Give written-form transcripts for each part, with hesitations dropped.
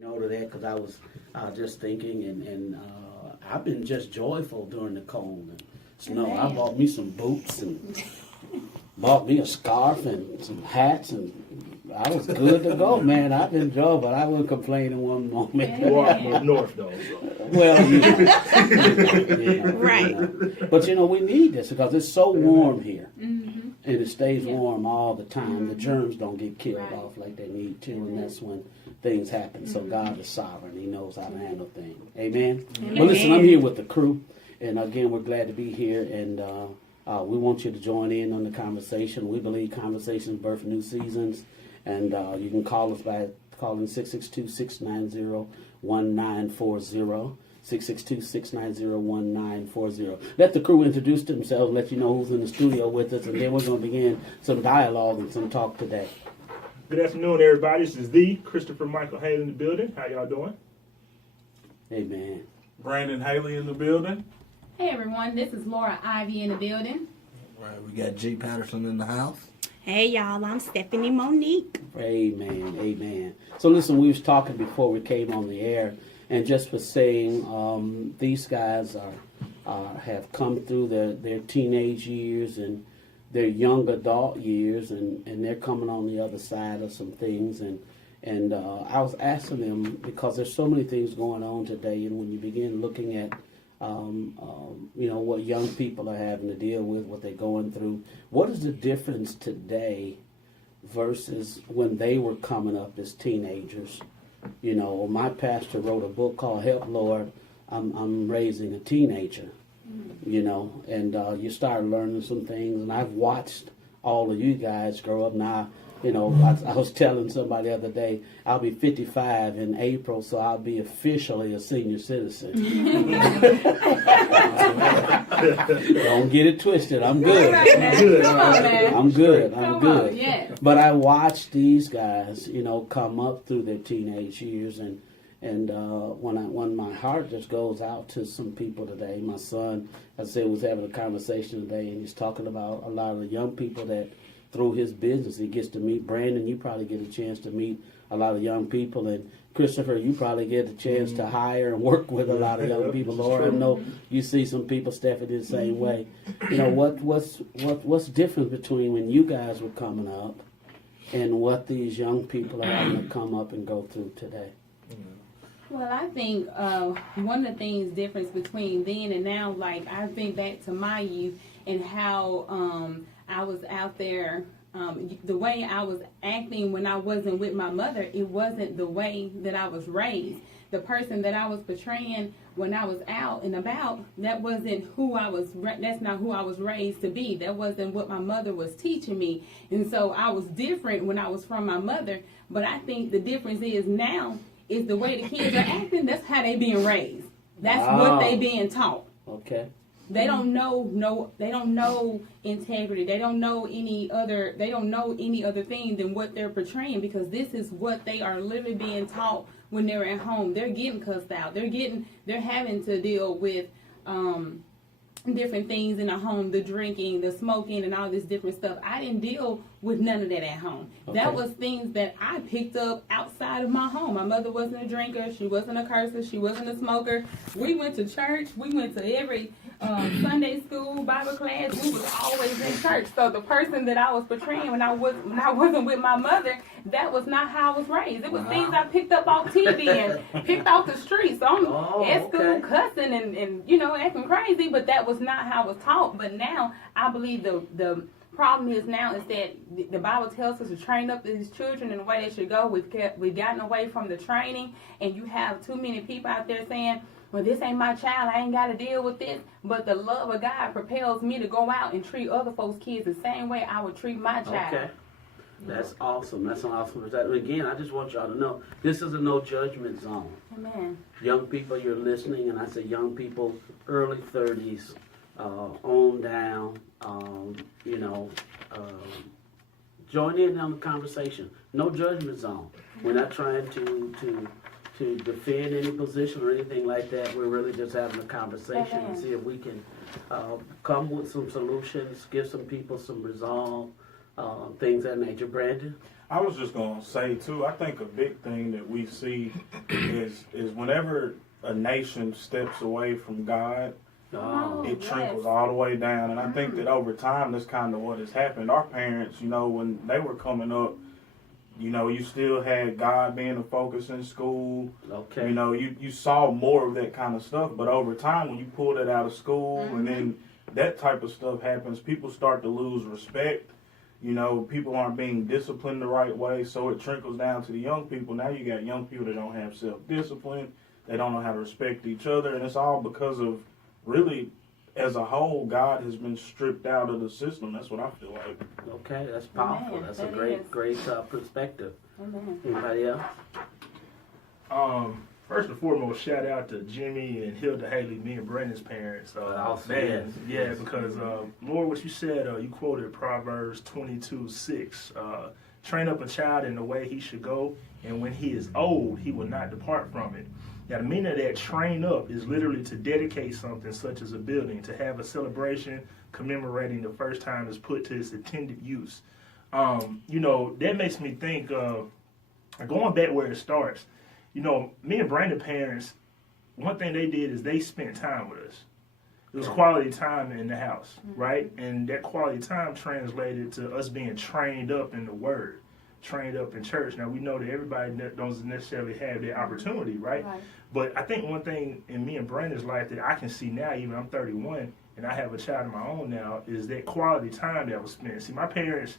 know to that because I was just thinking, and I've been just joyful during the cold and snow. Amen. I bought me some boots and bought me a scarf and some hats, and I was good to go, man. I've been joyful, but I wouldn't complain in one moment. Go up north, though. So. Well, right. But we need this because it's so warm here, and it stays warm all the time. The germs don't get killed off like they need to, and that's when things happen. So God is sovereign; He knows how to handle things. Amen. Well, listen, I'm here with the crew, and again, we're glad to be here, and we want you to join in on the conversation. We believe conversations birth new seasons, and you can call us by calling 662-690-1940. 662-690-1940. Let the crew introduce themselves, let you know who's in the studio with us, and then we're going to begin some dialogue and some talk today. Good afternoon, everybody. This is the Christopher Michael Haley in the building. How y'all doing? Amen. Brandon Haley in the building. Hey everyone, this is Laura Ivy in the building. Right, we got G. Patterson in the house. Hey y'all, I'm Stephanie Monique. Amen. Amen. So listen, we was talking before we came on the air, and just was saying these guys have come through their teenage years and their young adult years, and they're coming on the other side of some things. And I was asking them, because there's so many things going on today, and when you begin looking at what young people are having to deal with, what they're going through, what is the difference today versus when they were coming up as teenagers? My pastor wrote a book called Help Lord, I'm Raising a Teenager, and you start learning some things. And I've watched all of you guys grow up now. I was telling somebody the other day, I'll be 55 in April, so I'll be officially a senior citizen. Don't get it twisted. I'm good. I'm good. Yeah. But I watched these guys, come up through their teenage years, and when my heart just goes out to some people today. My son, as I said, was having a conversation today, and he's talking about a lot of the young people that through his business he gets to meet. Brandon, you probably get a chance to meet a lot of young people, and Christopher, you probably get a chance to hire and work with a lot of young people. Laura, I know you see some people, Stephanie, the same way. What's different between when you guys were coming up and what these young people are having to come up and go through today? Well, I think one of the things difference between then and now, like I think back to my youth and how I was out there, the way I was acting when I wasn't with my mother, it wasn't the way that I was raised. The person that I was portraying when I was out and about, that wasn't who I was, that's not who I was raised to be. That wasn't what my mother was teaching me. And so I was different when I was from my mother. But I think the difference is now is the way the kids are acting, that's how they being raised. That's what they being taught. Okay. They don't know they don't know integrity. They don't know any other thing than what they're portraying, because this is what they are literally being taught when they're at home. They're getting cussed out. They're having to deal with different things in the home, the drinking, the smoking, and all this different stuff. I didn't deal with none of that at home. Okay. That was things that I picked up outside of my home. My mother wasn't a drinker. She wasn't a curser. She wasn't a smoker. We went to church. We went to every Sunday school, Bible class. We was always in church. So the person that I was portraying when I wasn't with my mother, that was not how I was raised. It was things I picked up off TV and picked off the streets. So I'm at school cussing and acting crazy, but that was not how I was taught. But now I believe the problem is now is that the Bible tells us to train up these children in the way they should go. We've gotten away from the training, and you have too many people out there saying, well, this ain't my child, I ain't got to deal with this. But the love of God propels me to go out and treat other folks' kids the same way I would treat my child. Okay. That's awesome. That's an awesome result. Again, I just want y'all to know, this is a no judgment zone. Amen. Young people, you're listening, and I say young people, early 30s, on down, join in on the conversation. No judgment zone. We're not trying to defend any position or anything like that. We're really just having a conversation and see if we can come with some solutions, give some people some resolve, things of that nature. Brandon? I was just gonna say too. I think a big thing that we see is whenever a nation steps away from God, it trickles all the way down. And I think that over time, that's kind of what has happened. Our parents, when they were coming up, you still had God being a focus in school. Okay. You saw more of that kind of stuff. But over time, when you pulled it out of school and then that type of stuff happens, people start to lose respect. People aren't being disciplined the right way, so it trickles down to the young people. Now you got young people that don't have self-discipline. They don't know how to respect each other. And it's all because of, really, as a whole, God has been stripped out of the system. That's what I feel like. Okay, that's powerful. Amen. That's That a great, is. great perspective. Amen. Anybody else? First and foremost, shout out to Jimmy and Hilda Haley, me and Brandon's parents. Awesome, Man, yes. yeah, because Lord, what you said, you quoted Proverbs 22:6. Train up a child in the way he should go, and when he is old, he will not depart from it. Now, the meaning of that train up is literally to dedicate something such as a building, to have a celebration commemorating the first time it's put to its intended use. That makes me think, going back where it starts, me and Brandon's parents, one thing they did is they spent time with us. It was quality time in the house, right? And that quality time translated to us being trained up in the Word, trained up in church. Now, we know that everybody doesn't necessarily have that opportunity, right? But I think one thing in me and Brandon's life that I can see now, even I'm 31, and I have a child of my own now, is that quality time that was spent. See, my parents,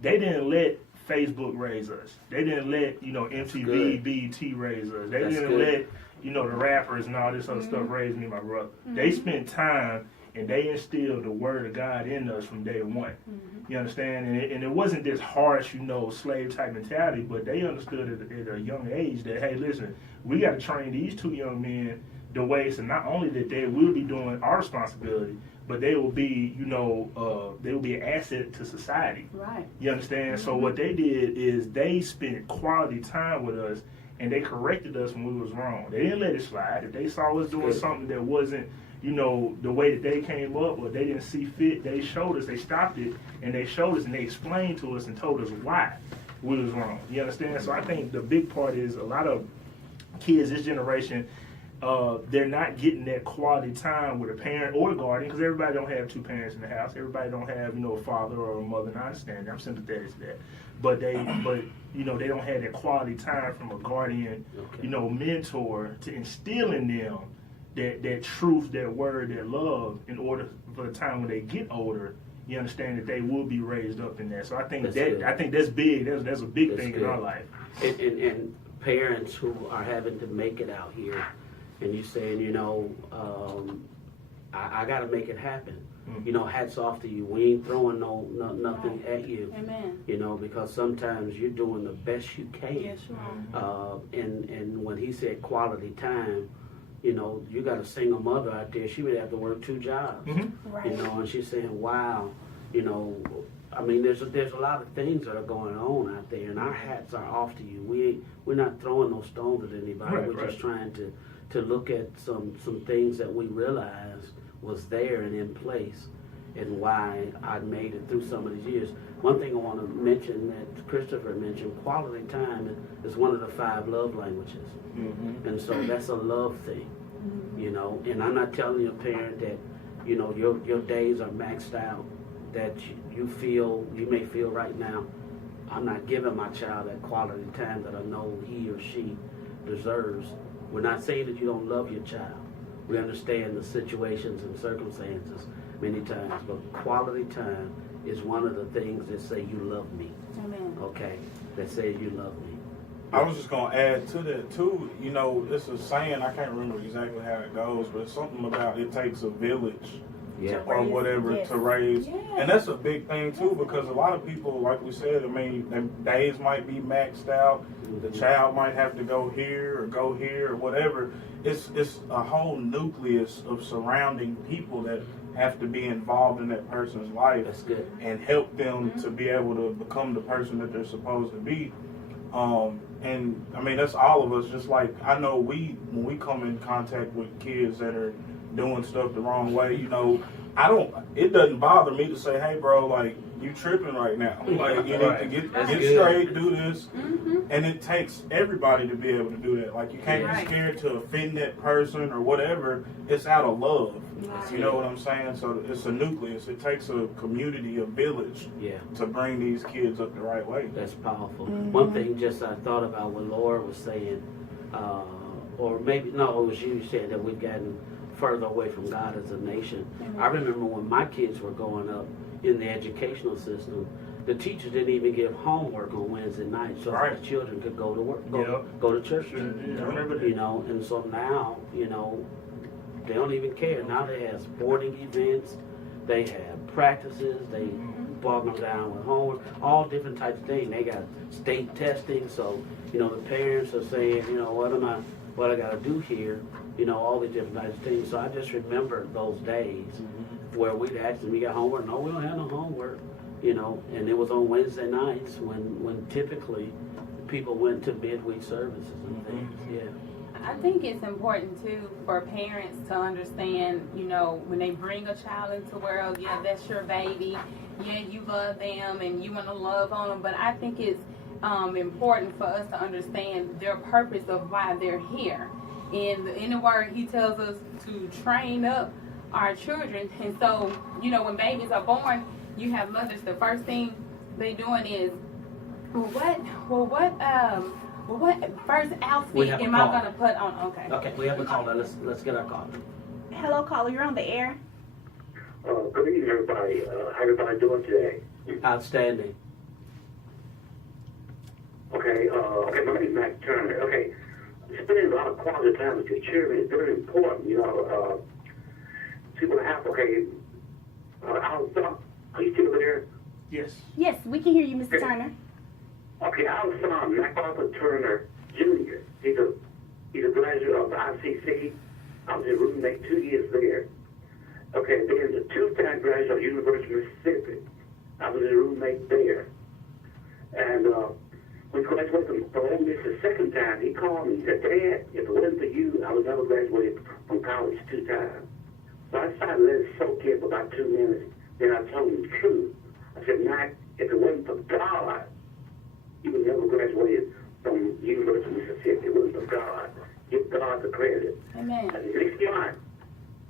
they didn't let Facebook raise us. They didn't let, MTV, BET raise us. They didn't let, the rappers and all this other stuff raise me and my brother. They spent time and they instilled the word of God in us from day one. You understand? And it wasn't this harsh, slave type mentality, but they understood at a young age that, hey, listen, we got to train these two young men the way so not only that they will be doing our responsibility, but they will be, they will be an asset to society. Right. You understand? So what they did is they spent quality time with us, and they corrected us when we was wrong. They didn't let it slide. If they saw us doing something that wasn't, the way that they came up, or they didn't see fit, they showed us. They stopped it, and they showed us, and they explained to us and told us why we was wrong. You understand? So I think the big part is a lot of kids this generation, they're not getting that quality time with a parent or a guardian, because everybody don't have two parents in the house. Everybody don't have, a father or a mother, and I understand that. I'm sympathetic to that. But they don't have that quality time from a guardian, mentor to instill in them that truth, that word, that love, in order for the time when they get older, you understand that they will be raised up in that. So I think that's big. That's a big thing in our life. And parents who are having to make it out here, and you saying, I got to make it happen. Hats off to you. We ain't throwing nothing at you. Amen. Because sometimes you're doing the best you can. Yes, you are. And when he said quality time, you got a single mother out there. She would have to work 2 jobs. Right. And she's saying, wow, there's a lot of things that are going on out there, and our hats are off to you. We're not throwing no stones at anybody. We're just trying to look at some things that we realized was there and in place, and why I made it through some of these years. One thing I want to mention that Christopher mentioned, quality time is one of the 5 love languages. And so that's a love thing, and I'm not telling you, parent, that, your days are maxed out, that you may feel right now, I'm not giving my child that quality time that I know he or she deserves. We're not saying that you don't love your child. We understand the situations and circumstances many times, but quality time is one of the things that say you love me. Amen. Okay, that says you love me. I was just going to add to that, too. It's a saying, I can't remember exactly how it goes, but it's something about it takes a village or whatever to raise. Yes. And that's a big thing, too, because a lot of people, like we said, their days might be maxed out. The child might have to go here or whatever. It's a whole nucleus of surrounding people that have to be involved in that person's life. That's good. And help them to be able to become the person that they're supposed to be. And that's all of us. Just like I know when we come in contact with kids that are doing stuff the wrong way, it doesn't bother me to say, hey bro, like, you tripping right now. Like, you Right. need to That's get good. straight, do this. Mm-hmm. And it takes everybody to be able to do that. Like, you can't Right. be scared to offend that person or whatever. It's out of love. Right. You know what I'm saying? So it's a nucleus. It takes a community, a village, Yeah. to bring these kids up the right way. That's powerful. Mm-hmm. One thing just I thought about what Laura was saying, or maybe, no, it was you said that we've gotten further away from God as a nation. I remember when my kids were growing up in the educational system, the teachers didn't even give homework on Wednesday nights so Right. that the children could go to work, Yep. go to church. Yeah, I remember that. You know, and so now, you know, they don't even care. Now they have sporting events, they have practices, they bog them down with homework, all different types of things. They got state testing, so, you know, the parents are saying, you know, what I gotta do here, you know, all these different types of things. So I just remember those days where we'd ask them, you got homework? No, we don't have no homework, you know, and it was on Wednesday nights when typically people went to midweek services and things, yeah. I think it's important too for parents to understand, you know, when they bring a child into the world, yeah, that's your baby. Yeah, you love them and you want to love on them. But I think it's important for us to understand their purpose of why they're here. In the word, he tells us to train up our children. And so, you know, when babies are born, you have mothers. The first thing they doing is, what first We outfit have a am I call. gonna put on? Okay. Okay, we have a caller. Let's get our caller. Hello, caller. You're on the air. Good evening, everybody. How everybody doing today? Outstanding. Okay, my name is Matt Turner. Okay, spending a lot of quality time with your children is very important. You know, see what happens. Okay, are you still there? Yes. Yes, we can hear you, Mr. Turner. Okay, I was MacArthur Turner Jr. He's a graduate of the ICC. I was his roommate 2 years there. Okay, then the two-time graduate of the University of Mississippi. I was his roommate there. And when he graduated from Ole Miss the second time, he called me. He said, Dad, if it wasn't for you, I would never graduate from college 2 times. So I decided to let it soak in for about 2 minutes. Then I told him the truth. I said, Mac, if it wasn't for God, you would never graduate from University of Mississippi. It wasn't for God. Give God the credit. Amen. And next time,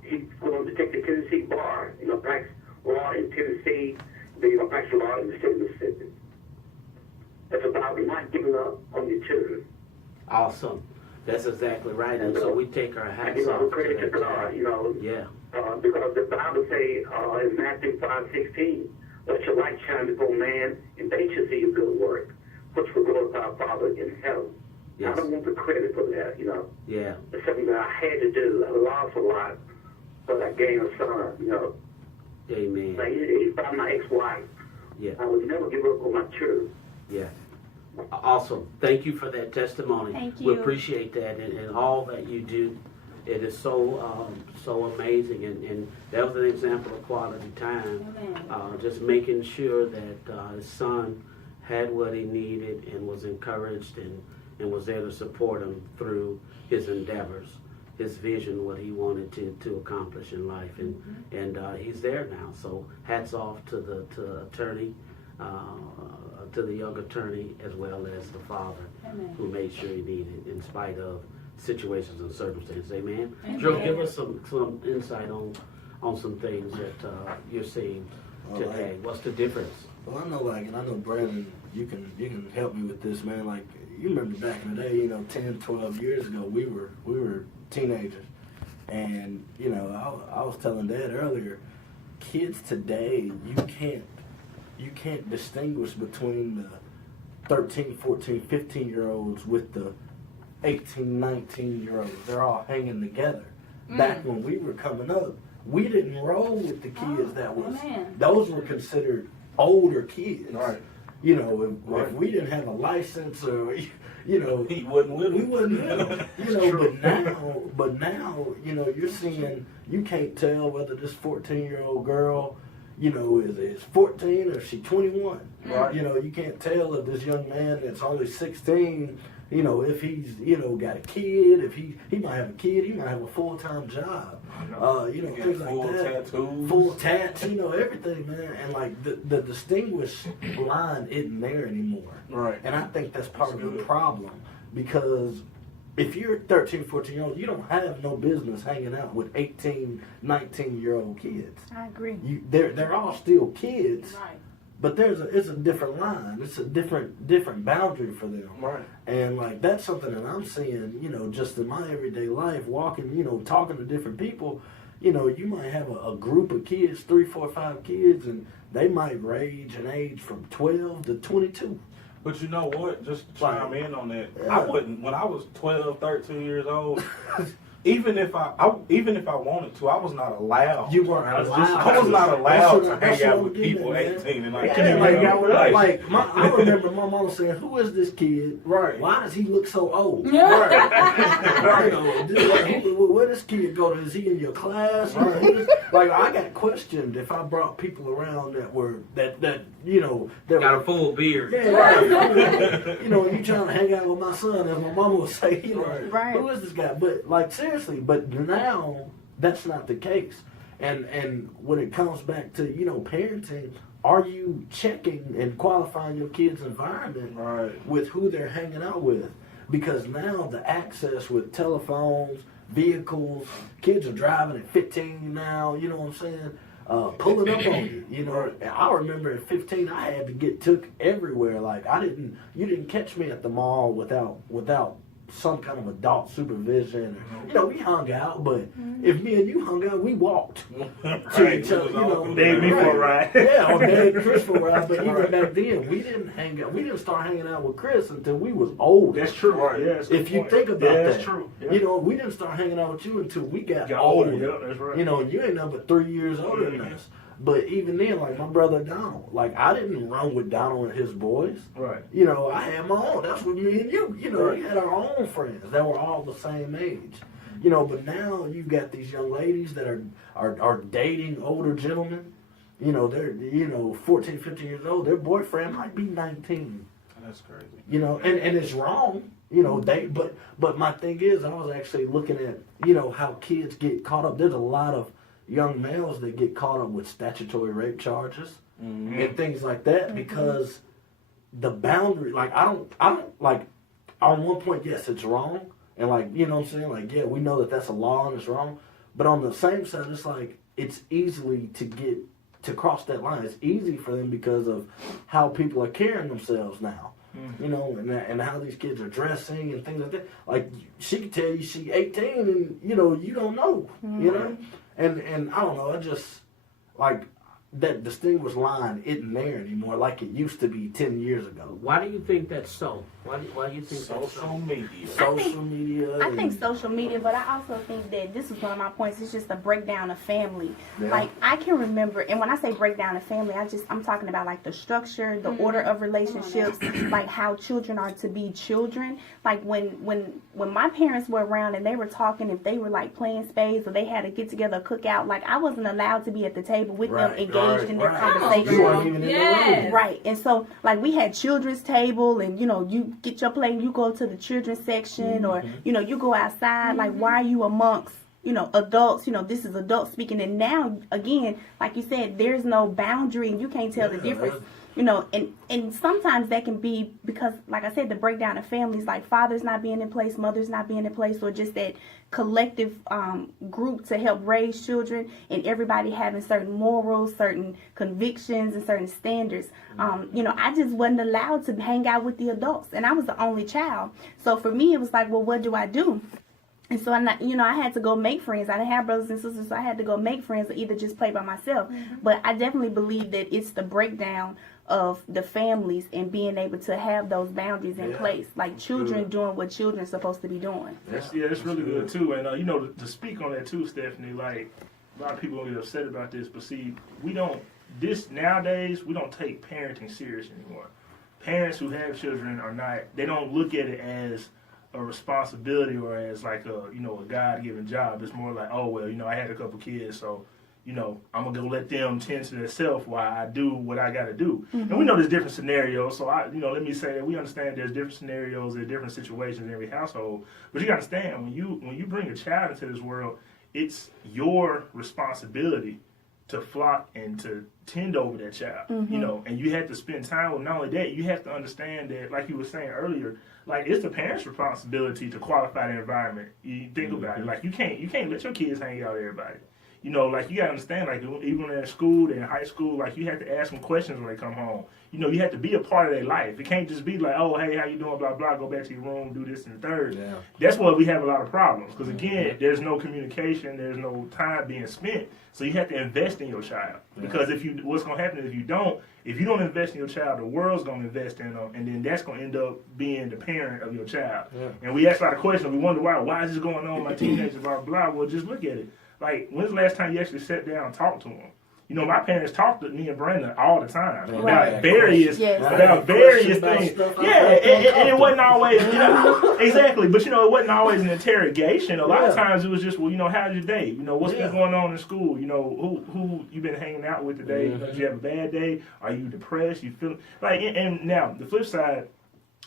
he's going to take the Tennessee bar, practice law in Tennessee, then you're going to practice law in the state of Mississippi. That's about not giving up on your children. Awesome. That's exactly right. And so we take our And hats give all off credit to to that God, child. Yeah. because the Bible say in Matthew 5:16, let your light shine before man, and they shall see your good work, which will glorify our Father in heaven. Yes. I don't want the credit for that, Yeah. It's something that I had to do. I lost a lot, but I gained a son, Amen. Like, he's by my ex-wife. Yeah. I would never give up on my children. Yeah. Awesome. Thank you for that testimony. Thank We you. appreciate that and all that you do. It is so amazing, and that was an example of quality time. Amen. Just making sure that his son had what he needed and was encouraged and was there to support him through his endeavors, his vision, what he wanted to accomplish in life, and he's there now. So hats off to the attorney, to the young attorney, as well as the father, Amen. who made sure he needed in spite of situations and circumstances. Amen. Amen. Gerald, give us some insight on some things that you're seeing All today. right. What's the difference? Well, I know, Brandon, you can help me with this, man. Like, you remember back in the day, 10, 12 years ago, we were teenagers. And, I was telling Dad earlier, kids today, you can't distinguish between the 13, 14, 15-year-olds with the 18, 19-year-olds. They're all hanging together. Back when we were coming up, we didn't roll with the kids Amen. those were considered older kids. Right. If we didn't have a license or, He wasn't with we him. wouldn't, but now, you're seeing, you can't tell whether this 14-year-old girl, is 14 or she 21. Right. You can't tell if this young man that's only 16 You know, if he's, you know, got a kid, if he might have a kid, he might have a full-time job. You know, things like full that. tattoos. Full tats, you know, everything, man. And like the distinguished line isn't there anymore. Right. And I think that's part That's of the good. problem, because if you're 13, 14-year-old, you don't have no business hanging out with 18, 19-year-old kids. I agree. They're all still kids, Right. but it's a different line. It's a different boundary for them. Right. And like that's something that I'm seeing, you know, just in my everyday life, walking, you know, talking to different people. You know, you might have a group of kids, 3, 4, 5 kids, and they might range in age from 12 to 22. But you know what? Just to chime in on that, Yeah. I wouldn't. When I was 12, 13 years old, even if I wanted to, I was not allowed. You weren't allowed. I was not allowed to That's hang what out I'm with getting people at, man. 18 and Yeah, 19. like, you know? I remember my mom saying, "Who is this kid? Right. Why does he look so old? Right. You know, where this kid go to? Is he in your class? Like I got questioned if I brought people around that you know that Got were, a full beard. yeah, right. You know, you trying to hang out with my son, as my mama would say, you know, Right. who is this guy? But like seriously, but now that's not the case. And when it comes back to, you know, parenting, are you checking and qualifying your kid's environment Right. with who they're hanging out with? Because now the access with telephones, vehicles, kids are driving at 15 now, you know what I'm saying? Pulling up on you, you know. I remember at 15, I had to get took everywhere. Like you didn't catch me at the mall without some kind of adult supervision. You know, we hung out, but if me and you hung out, we walked to Right. each other. You know, Beg me for a ride. Yeah, or begged Chris for a ride. But even back then, we didn't hang out. We didn't start hanging out with Chris until we was older. That's true. Right. Yeah, that's a good If you point. think about yeah, that, that's true. Yeah. you know, we didn't start hanging out with you until we got Got older. older. Yeah, that's right. You know, you ain't number 3 years older than us. But even then, like my brother Donald, like I didn't run with Donald and his boys. Right. You know, I had my own. That's what me and you know, Right. we had our own friends that were all the same age. You know, but now you've got these young ladies that are dating older gentlemen. You know, they're 14, 15 years old. Their boyfriend might be 19. That's crazy. You know, and it's wrong. You know, but my thing is, I was actually looking at, you know, how kids get caught up. There's a lot of young males that get caught up with statutory rape charges and things like that because the boundary, like I don't like, on one point, yes, it's wrong. And like, you know what I'm saying? Like, yeah, we know that that's a law and it's wrong. But on the same side, it's like, it's easily to cross that line. It's easy for them because of how people are carrying themselves now. You know, and how these kids are dressing and things like that. Like, she could tell you she's 18 and, you know, you don't know, you know? And I don't know, I just, like, that distinguished line isn't there anymore like it used to be 10 years ago. Why do you think that's so? Why do you think that's Social so? media. Social media. I think social media, but I also think that this is one of my points. It's just a breakdown of family. Yeah. Like I can remember, and when I say breakdown of family, I'm talking about like the structure, the order of relationships, like how children are to be children. Like when my parents were around and they were talking, if they were like playing spades or they had a get together, cookout, like I wasn't allowed to be at the table with them engaged in their conversation. You weren't even in the room. Right, and so like we had children's table, and you know you get your plate and you go to the children's section, or you know you go outside. Like why are you amongst adults? You know this is adult speaking, and now again, like you said, there's no boundary, and you can't tell the difference. You know, and sometimes that can be because, like I said, the breakdown of families, like fathers not being in place, mothers not being in place, or just that collective group to help raise children, and everybody having certain morals, certain convictions, and certain standards. You know, I just wasn't allowed to hang out with the adults, and I was the only child. So for me, it was like, well, what do I do? And so I had to go make friends. I didn't have brothers and sisters, so I had to go make friends or either just play by myself. But I definitely believe that it's the breakdown of the families and being able to have those boundaries in place, like children doing what children are supposed to be doing. That's really good too. And to speak on that too, Stephanie, like a lot of people don't get upset about this, but see, nowadays we don't take parenting serious anymore. Parents who have children they don't look at it as a responsibility or as like a God-given job. It's more like, oh well, I had a couple kids, so you know, I'm gonna go let them tend to themselves while I do what I gotta do. And we know there's different scenarios, so let me say that we understand there's different scenarios, there's different situations in every household. But you gotta understand when you bring a child into this world, it's your responsibility to flock and to tend over that child, you know, and you have to spend time with them. Not only that, you have to understand that, like you were saying earlier, like it's the parents' responsibility to qualify the environment. You think about it, like you can't let your kids hang out with everybody. You know, like you gotta understand, like even when they're in school, they're in high school, like you have to ask them questions when they come home. You know, you have to be a part of their life. It can't just be like, oh, hey, how you doing, blah, blah, go back to your room, do this and the third. Yeah. That's why we have a lot of problems. Because again, there's no communication, there's no time being spent. So you have to invest in your child. Because what's gonna happen is if you don't invest in your child, the world's gonna invest in them, and then that's gonna end up being the parent of your child. Yeah. And we ask a lot of questions, we wonder why is this going on with my teenagers, blah, blah, well, just look at it. Like, when's the last time you actually sat down and talked to them? You know, my parents talked to me and Brandon all the time about various things. Yeah, and it wasn't always, you know, exactly. But, you know, it wasn't always an interrogation. A lot of times it was just, well, you know, how's your day? You know, what's been going on in school? You know, who you been hanging out with today? Did you have a bad day? Are you depressed? You feel like, and now, the flip side,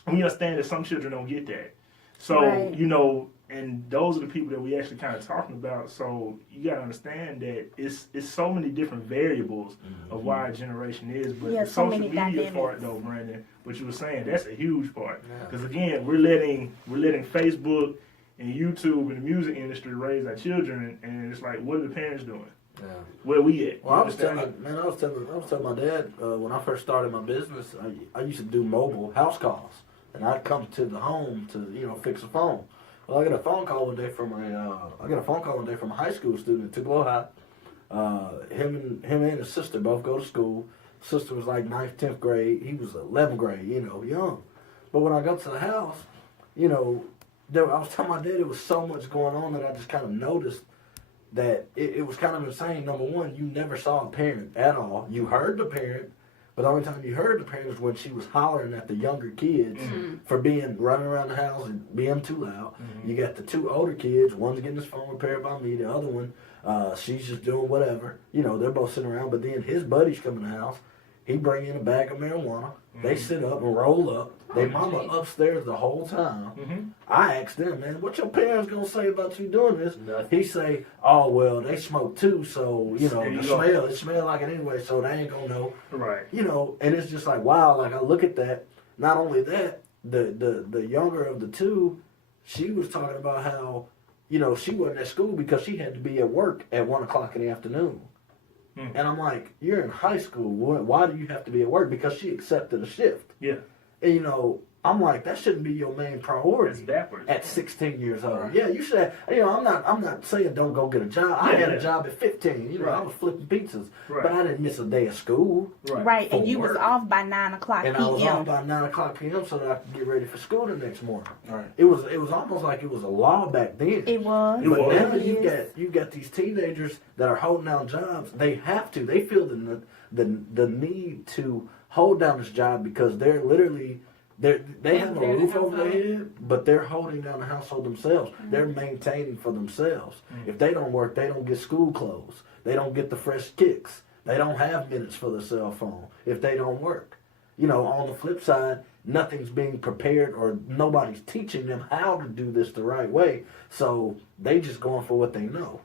we understand that some children don't get that. So, you know, and those are the people that we actually kind of talking about. So you got to understand that it's so many different variables of why our generation is. But the social media part, though, Brandon, what you were saying, that's a huge part. Because again, we're letting Facebook and YouTube and the music industry raise our children, and it's like, what are the parents doing? Yeah. Where we at? Well, I was telling my dad when I first started my business, I used to do mobile house calls, and I'd come to the home to fix a phone. Well, I got a phone call one day from a high school student at Tupelo High. Him and his sister both go to school. Sister was like 9th, 10th grade. He was 11th grade, young. But when I got to the house, I was telling my dad there was so much going on that I just kind of noticed that it was kind of insane. Number one, you never saw a parent at all. You heard the parent. But the only time you heard the parents was when she was hollering at the younger kids for running around the house and being too loud. You got the two older kids, one's getting his phone repaired by me, the other one, she's just doing whatever. They're both sitting around, but then his buddies come in the house. He bring in a bag of marijuana. They sit up and roll up. They mama upstairs the whole time. I asked them, man, what your parents gonna say about you doing this? He say, oh, well, they smoke too, so, it smell like it anyway, so they ain't gonna know. Right. And it's just like, wow, like I look at that. Not only that, the younger of the two, she was talking about how, she wasn't at school because she had to be at work at 1 o'clock in the afternoon. And I'm like, you're in high school. Why do you have to be at work? Because she accepted a shift. Yeah. And, I'm like, that shouldn't be your main priority. That's backwards. At 16 years old. Right. Yeah, you should. I'm not saying don't go get a job. I had a job at 15. I was flipping pizzas, but I didn't miss a day of school. Right. And you was off by 9 o'clock p.m. And I was off by 9 o'clock p.m. so that I could get ready for school the next morning. Right. It was almost like it was a law back then. It was. But now you got these teenagers that are holding down jobs. They have to. They feel the need to hold down this job because they're literally. They have a roof over their head, but they're holding down the household themselves. They're maintaining for themselves. If they don't work, they don't get school clothes. They don't get the fresh kicks. They don't have minutes for their cell phone if they don't work. On the flip side, nothing's being prepared or nobody's teaching them how to do this the right way. So they just going for what they know.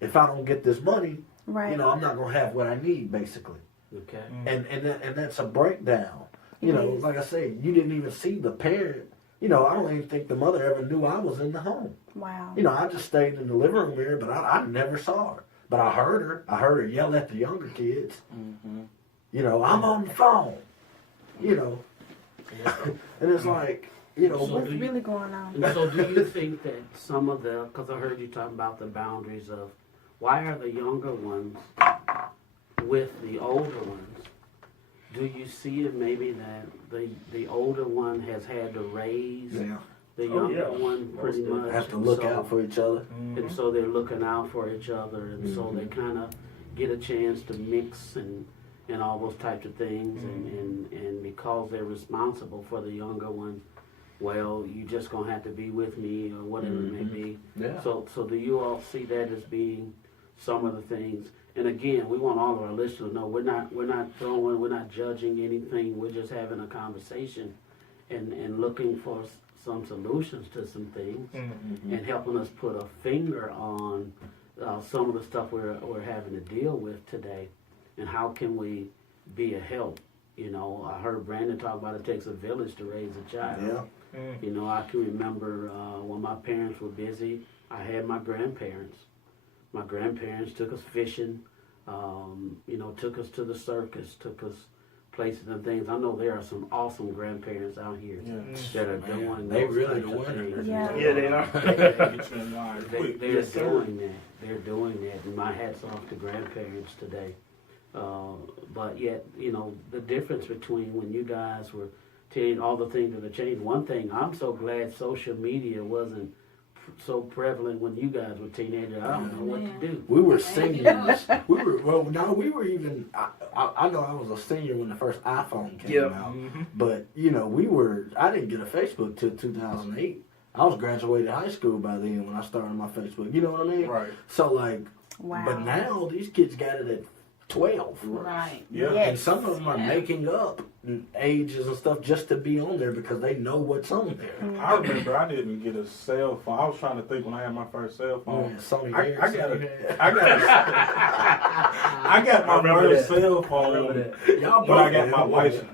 If I don't get this money, I'm not going to have what I need, basically. Okay. And that's a breakdown. Like I said, you didn't even see the parent. I don't even think the mother ever knew I was in the home. Wow. I just stayed in the living room there, but I never saw her. But I heard her. I heard her yell at the younger kids. I'm on the phone. And it's like, what's really going on? And so do you think that some of because I heard you talking about the boundaries of why are the younger ones with the older ones? Do you see it maybe that the older one has had to raise the younger one pretty much? Have to look out for each other. And so they're looking out for each other, and so they kind of get a chance to mix and all those types of things. And because they're responsible for the younger one, well, you just going to have to be with me or whatever it may be. Yeah. So do you all see that as being some of the things. And again, we want all of our listeners to know we're not judging anything. We're just having a conversation and looking for some solutions to some things and helping us put a finger on some of the stuff we're having to deal with today, and how can we be a help. You know, I heard Brandon talk about it takes a village to raise a child. Yeah. You know, I can remember when my parents were busy, I had my grandparents. My grandparents took us fishing, you know, took us to the circus, took us places and things. I know there are some awesome grandparents out here that are doing They those really types the of winners. things. Yeah. Yeah, they are. They're doing that. They're doing that. And my hat's off to grandparents today. But yet, you know, the difference between when you guys were telling all the things that have changed. One thing, I'm so glad social media wasn't so prevalent when you guys were teenagers. I don't know what to do. We were seniors. We were even. I know I was a senior when the first iPhone came out. But you know, I didn't get a Facebook till 2008. I was graduated high school by then when I started my Facebook. You know what I mean? Right. So like, Wow. but now these kids got it at 12. Right. Yeah. Yes. And some of them are making up ages and stuff just to be on there because they know what's on there. I remember I didn't get a cell phone. I was trying to think when I had my first cell phone. Sony I got my first cell phone Y'all when I got my license.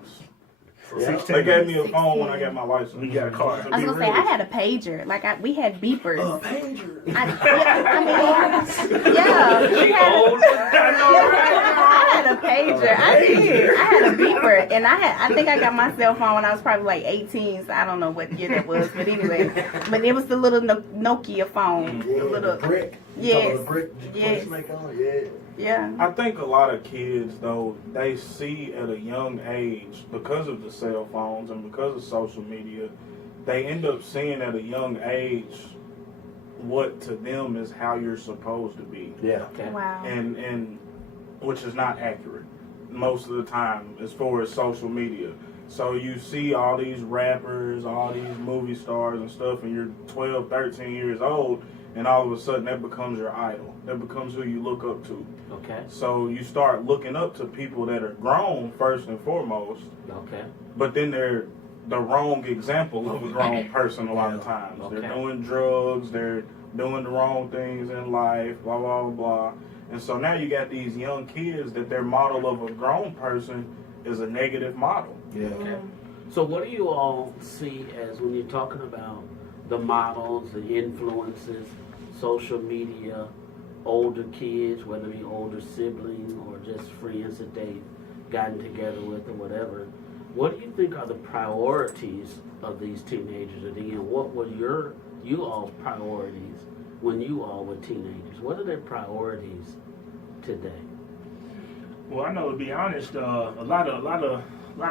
Yeah. They gave me a phone when I got my license. We got a car. I was gonna say I had a pager. Like we had beepers. Pager. I had a pager. I did. I had a beeper, and I think I got my cell phone when I was probably like 18. So I don't know what year that was, but anyway. But it was the little Nokia phone. Yeah, the little brick. Yes. The brick. Yes. Make on. Yeah. Yeah. I think a lot of kids, though, they see at a young age, because of the cell phones and because of social media, they end up seeing at a young age what to them is how you're supposed to be. Yeah. Okay. Wow. And which is not accurate most of the time as far as social media. So you see all these rappers, all these movie stars and stuff, and you're 12, 13 years old, and all of a sudden that becomes your idol. That becomes who you look up to. Okay. So you start looking up to people that are grown first and foremost, Okay. but then they're the wrong example of a grown person a lot of times. Okay. They're doing drugs, they're doing the wrong things in life, blah, blah, blah. And so now you got these young kids that their model of a grown person is a negative model. Yeah. Okay. So what do you all see as when you're talking about the models, the influences, social media, older kids, whether it be older siblings or just friends that they've gotten together with or whatever, what do you think are the priorities of these teenagers? And again, what were you all's priorities when you all were teenagers? What are their priorities today? Well, I know, to be honest, a lot of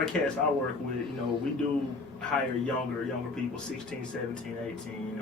cats I work with, you know, we do hire younger people, 16, 17, 18.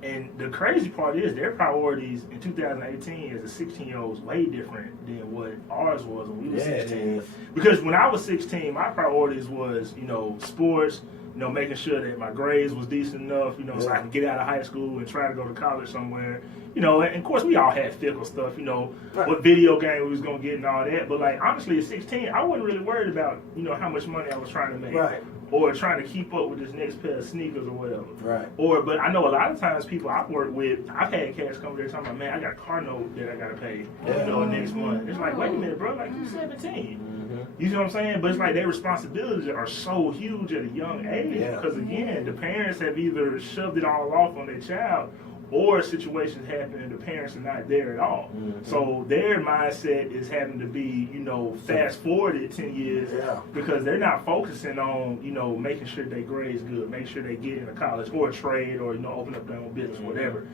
And the crazy part is their priorities in 2018 as a 16-year-old is way different than what ours was when we were 16. Because when I was 16, my priorities was, you know, sports, you know, making sure that my grades was decent enough, you know, so I can get out of high school and try to go to college somewhere. You know, and of course we all had fickle stuff, you know, what video game we was going to get and all that. But, like, honestly, at 16, I wasn't really worried about, you know, how much money I was trying to make. Right. Or trying to keep up with this next pair of sneakers or whatever. Right. But I know a lot of times people I've worked with, I've had cats come there talking about, man, I got a car note that I got to pay, you know, next month. It's like, wait a minute, bro, like, you're 17. You know what I'm saying? But it's like their responsibilities are so huge at a young age because, again, the parents have either shoved it all off on their child or situations happen and the parents are not there at all. So their mindset is having to be, you know, fast forwarded 10 years because they're not focusing on, you know, making sure their grades good, making sure they get into college or a trade or, you know, open up their own business, whatever.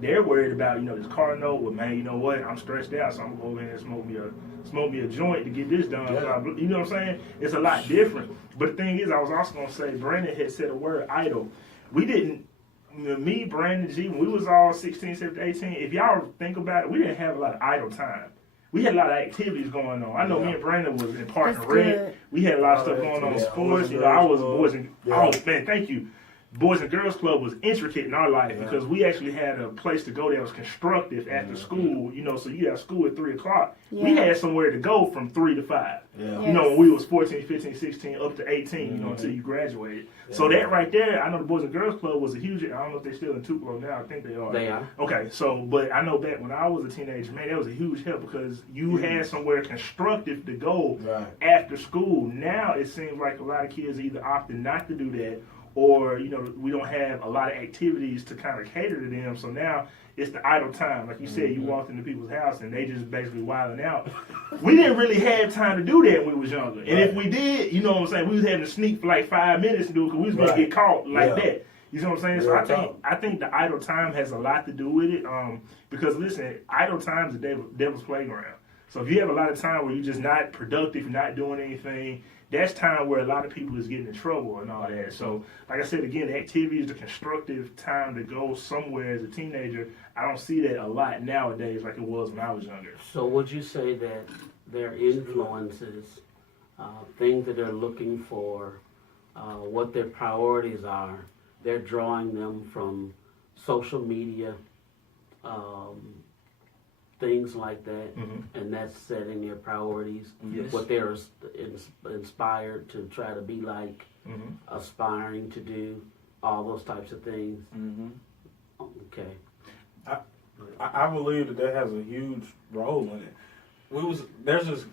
They're worried about, you know, this car note. Well, man, you know what? I'm stressed out, so I'm gonna go over here and smoke me a joint to get this done. You know what I'm saying? It's a lot different. But the thing is, I was also gonna say, Brandon had said a word, idol. We didn't. Me, Brandon, G, when we was all 16, 17, 18, if y'all think about it, we didn't have a lot of idle time. We had a lot of activities going on. I know me and Brandon was in Park and Rec. We had a lot of stuff going on in sports. You know, I was boys and oh man, thank you. Boys and Girls Club was intricate in our life because we actually had a place to go that was constructive after school. You know, so you have school at 3 o'clock. Yeah. We had somewhere to go from 3 to 5. Yeah. You know, when we was 14, 15, 16, up to 18, you know, until you graduated. So that right there, I know the Boys and Girls Club was a huge, I don't know if they're still in Tupelo now, I think they are. They are. Okay, so, but I know back when I was a teenager, man, that was a huge help because you had somewhere constructive to go after school. Now it seems like a lot of kids are either opting not to do that, or, you know, we don't have a lot of activities to kind of cater to them. So now it's the idle time. Like you said, you walked into people's house and they just basically wilding out. We didn't really have time to do that when we was younger. And if we did, you know what I'm saying, we was having to sneak for like 5 minutes to do it because we was going to get caught like that. You know what I'm saying? So I think the idle time has a lot to do with it. Because listen, idle time is the devil's playground. So if you have a lot of time where you're just not productive, not doing anything, that's time where a lot of people is getting in trouble and all that. So, like I said, again, the activities, the constructive time to go somewhere as a teenager, I don't see that a lot nowadays like it was when I was younger. So would you say that their influences, things that they're looking for, what their priorities are, they're drawing them from social media, things like that, and that's setting their priorities, what they're inspired to try to be like, aspiring to do, all those types of things. Okay. I believe that has a huge role in it. There's this,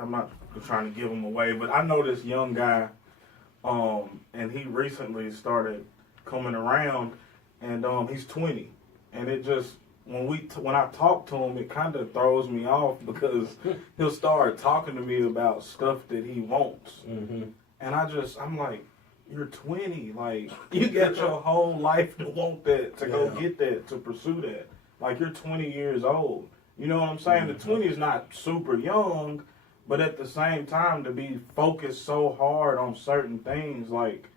I'm not trying to give him away, but I know this young guy, and he recently started coming around, and he's 20, and it just, when I talk to him, it kind of throws me off because he'll start talking to me about stuff that he wants, and I'm like, you're 20, like you got your whole life to want that, to go get that, to pursue that. Like you're 20 years old. You know what I'm saying? The 20 is not super young, but at the same time, to be focused so hard on certain things, like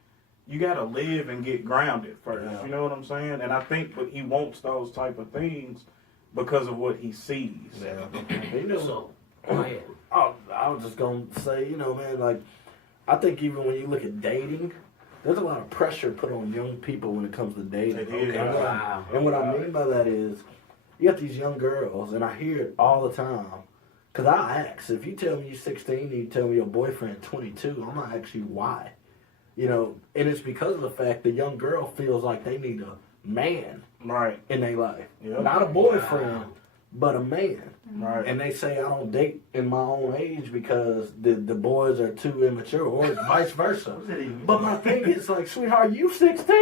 you got to live and get grounded first. You know what I'm saying? And I think that he wants those type of things because of what he sees. You know, So, go ahead. I was just going to say, you know, man, like, I think even when you look at dating, there's a lot of pressure put on young people when it comes to dating. Wow. And what I mean by that is, you got these young girls, and I hear it all the time. Because I ask, if you tell me you're 16 and you tell me your boyfriend 22, I'm going to ask you why. You know, and it's because of the fact the young girl feels like they need a man in their life. Not a boyfriend, but a man. And they say, I don't date in my own age because the boys are too immature, or vice versa. But my thing is, like, sweetheart, you 16.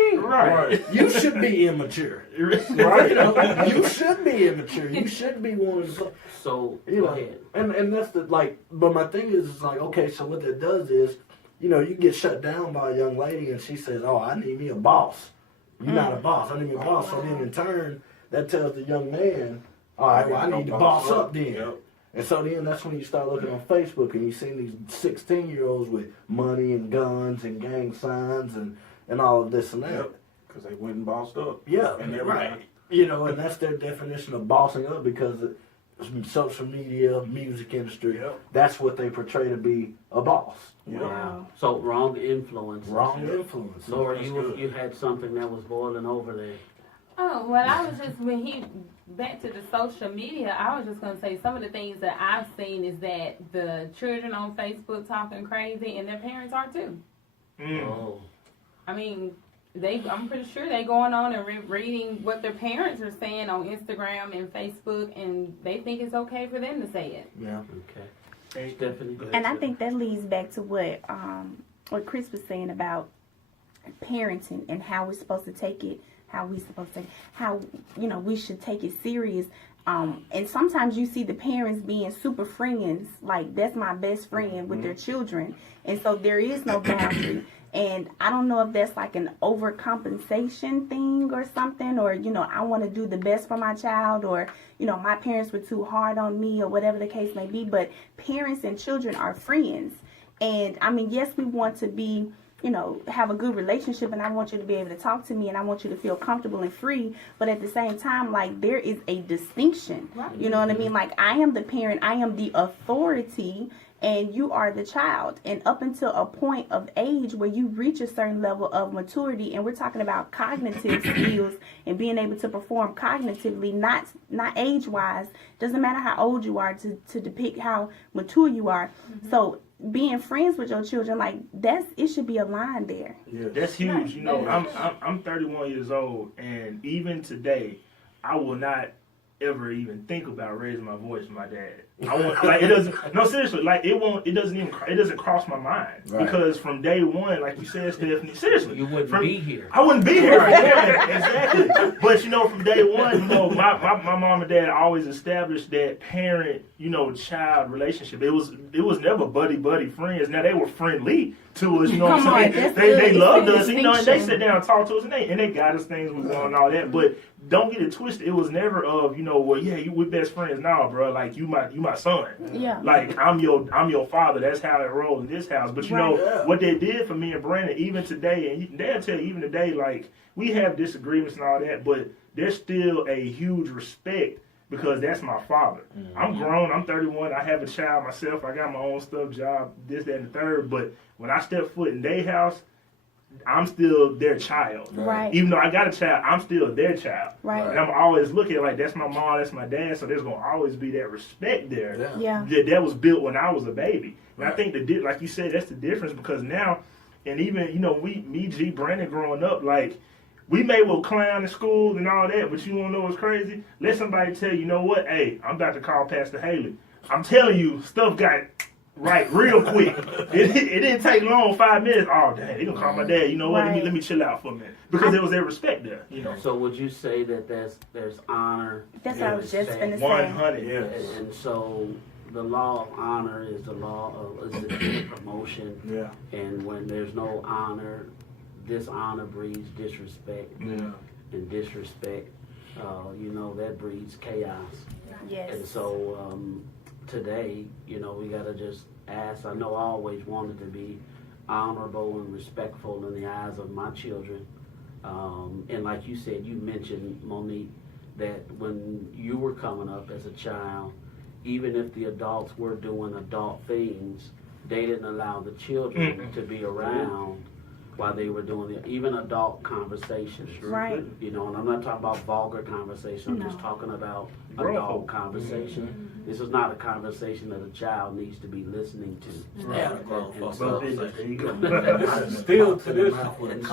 You should be immature. You know, you should be immature. You should be wanting to play. So, You go know, ahead. and that's the, like, but my thing is, it's like, okay, so what that does is, you know, you get shut down by a young lady and she says, oh, I need me a boss. You're not a boss. I need me a boss. So then in turn, that tells the young man, all right, well, I need to boss up then. And so then that's when you start looking on Facebook and you see these 16-year-olds with money and guns and gang signs and all of this and that. Because they went and bossed up. Right. You know, and that's their definition of bossing up because social media, music industry, that's what they portray to be a boss. Wow. So wrong influence. Laura, That's you had something that was boiling over there. Oh, well, I was just, when he, back to the social media, I was just going to say some of the things that I've seen is that the children on Facebook talking crazy and their parents are too. Oh. I mean, I'm pretty sure they going on and reading what their parents are saying on Instagram and Facebook, and they think it's okay for them to say it. Okay. Stephanie. And I think that leads back to what Chris was saying about parenting and how we're supposed to take it, how you know we should take it serious. And sometimes you see the parents being super friends, like that's my best friend with their children, and so there is no boundary. And I don't know if that's like an overcompensation thing or something, or, you know, I want to do the best for my child, or, you know, my parents were too hard on me, or whatever the case may be. But parents and children are friends. And I mean, yes, we want to be have a good relationship, and I want you to be able to talk to me, and I want you to feel comfortable and free. But at the same time, like, there is a distinction. Right. You know what I mean? Like, I am the parent, I am the authority, and you are the child. And up until a point of age where you reach a certain level of maturity, and we're talking about cognitive skills and being able to perform cognitively, not age-wise. Doesn't matter how old you are to depict how mature you are. Mm-hmm. So being friends with your children, like, it should be a line there. Yeah, that's huge. You know, I'm 31 years old, and even today, I will not ever even think about raising my voice to my dad. I want, like, it doesn't. No, seriously, like, it doesn't cross my mind, right. Because from day one, like you said, Stephanie, seriously, you wouldn't be here. I wouldn't be here. Yeah, exactly. But from day one, my mom and dad always established that parent, child relationship. It was never buddy friends. Now they were friendly to us, you know what I'm saying? They loved us, and they sit down and talk to us, and they got us things was going and all that. But don't get it twisted. It was never of, we're best friends now, bro. Like, you my son. Yeah. Like, I'm your father. That's how it rolls in this house. But what they did for me and Brandon, even today, and they'll tell you even today, like, we have disagreements and all that, but there's still a huge respect because that's my father. Mm-hmm. I'm grown. I'm 31. I have a child myself. I got my own stuff, job, this, that, and the third. But when I step foot in their house, I'm still their child. Right. Even though I got a child, I'm still their child. Right. And I'm always looking like, that's my mom, that's my dad, so there's going to always be that respect there. Yeah. That was built when I was a baby. And I think like you said, that's the difference, because now, and even, me, G, Brandon growing up, like, we may well clown in school and all that, but you want to know what's crazy? Let somebody tell you know what? Hey, I'm about to call Pastor Haley. I'm telling you, stuff got right real quick. It didn't take long, 5 minutes. Oh, dang, they gonna call my dad. You know what? Right. Let me chill out for a minute, because there was that respect there. So would you say that there's honor? That's what I was just gonna say. 100. Yes. And so the law of honor is the law of the promotion. Yeah. And when there's no honor, dishonor breeds disrespect. Yeah. And disrespect, that breeds chaos. Yes. And so today, we gotta just ask. I know I always wanted to be honorable and respectful in the eyes of my children. And like you said, you mentioned, Monique, that when you were coming up as a child, even if the adults were doing adult things, they didn't allow the children to be around while they were doing even adult conversations. Right. And I'm not talking about vulgar conversation. I'm just talking about adult conversation. Mm-hmm. This is not a conversation that a child needs to be listening to. Right. There you go. Still to this. And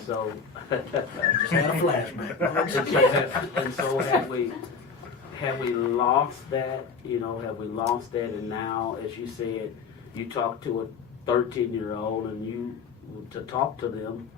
so, just had a flashback. and so have we lost that? Have we lost that? And now, as you said, you talk to a 13-year-old, and to talk to them,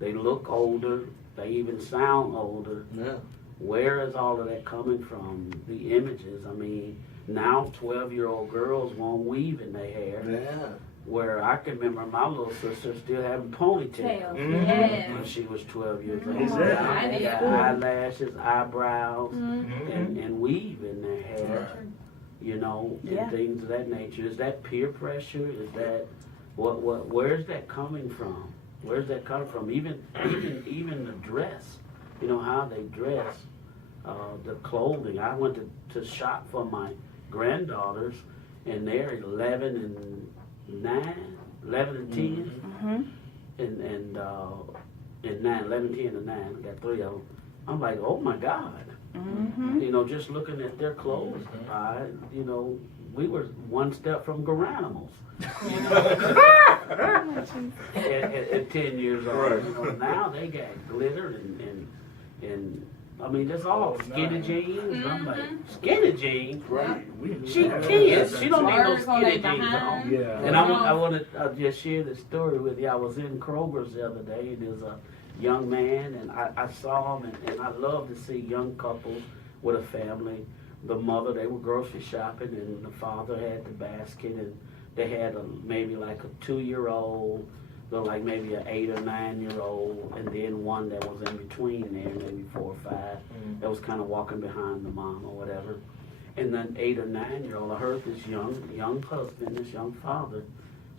they look older, they even sound older. Yeah. Where is all of that coming from? The images. I mean, now 12-year-old girls won't weave in their hair. Yeah. Where I can remember my little sister still having ponytails when she was 12 years old. Exactly. They got eyelashes, eyebrows, and weave in their hair. Right. And things of that nature. Is that peer pressure? Is that where's that coming from? Where's that coming from? Even the dress, how they dress, the clothing. I went to shop for my granddaughters, and they're 11 and 11 and 10, and 9, 11, 10, and 9. I got 3 of them. I'm like, oh my God. Just looking at their clothes, we were one step from Garanimals. At 10 years old. Right. Now they got glitter and I mean, that's all skinny jeans. I'm like, skinny jeans? Right. She kids. She don't need no skinny jeans on. Yeah. And I want to just share this story with you. I was in Kroger's the other day, and there's a young man, and I saw him, and I love to see young couples with a family. The mother, they were grocery shopping, and the father had the basket, and they had maybe like a 2-year-old, like maybe an 8 or 9-year-old, and then one that was in between there, maybe 4 or 5, that was kind of walking behind the mom or whatever. And then 8 or 9-year-old, I heard this young husband, this young father,